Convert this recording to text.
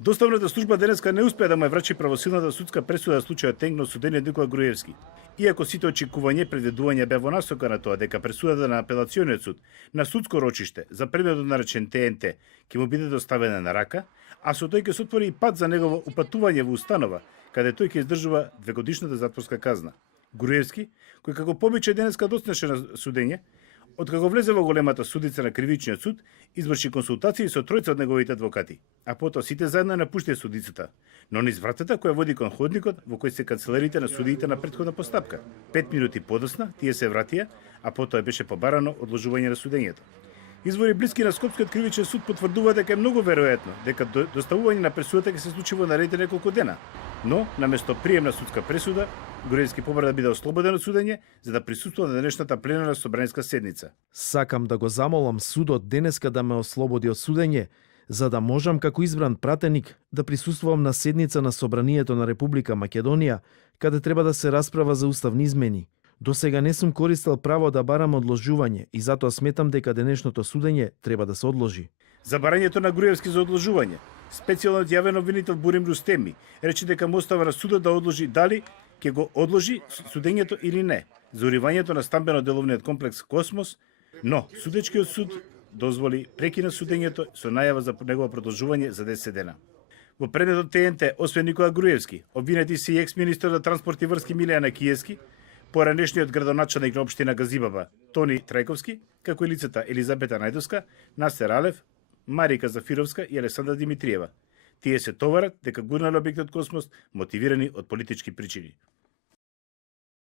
Доставната служба денеска не успеа да му ја врачи правосилната судска пресуда за случајот Тенг на осудениот Никола Груевски. Иако сите очекување предвидувања беа во насока на тоа дека пресудата на апелациониот суд на судско рочиште за предметот наречен ТНТ ќе му биде доставена на рака, а со тој ќе се отвори и пат за негово упатување во установа, каде тој ќе издржува двегодишната затворска казна. Груевски, кој како побичај денеска доцнеше на судење, откако влезе во големата судица на кривичниот суд, изврши консултации со тројца од неговите адвокати, а потоа сите заедно напуштија судицата, но низ вратата која води кон ходникот во кој се канцеларите на судиите на претходна постапка. 5 минути подосна тие се вратија, а потоа беше побарано одложување на судењето. Извори блиски на Скопскиот кривичен суд потврдува дека е многу веројатно дека доставување на пресудата ќе се случи во наредните неколку дена, но наместо приемна судска пресуда, Груевски побара да биде ослободен од судење за да присуствува на денешната пленарна собраниска седница. Сакам да го замолам судот денеска да ме ослободи од судење, за да можам како избран пратеник да присуствувам на седница на Собранието на Република Македонија, каде треба да се расправа за уставни измени. До сега не сум користел право да барам одложување и затоа сметам дека денешното судење треба да се одложи. За барањето на Груевски за одложување, специјалниот јавен обвинител Бурим Рустеми рече дека му остава на судот да одложи дали ќе го одложи судењето или не за уривањето на стамбено-деловниот комплекс Космос, но судечкиот суд дозволи прекина судењето со најава за негово продолжување за 10 дена. Во предметот ТНТ, освен Никола Груевски, обвинети се и екс-министер за транспорт и врски Милијана Киевски, поранешниот градоначелник на општина Газибаба Тони Трајковски, како и лицата Елизабета Најдовска, Насер Алев, Марика Зафировска и Алесандра Димитриева. Тие се товарат дека гурнале објектот Космос мотивирани од политички причини.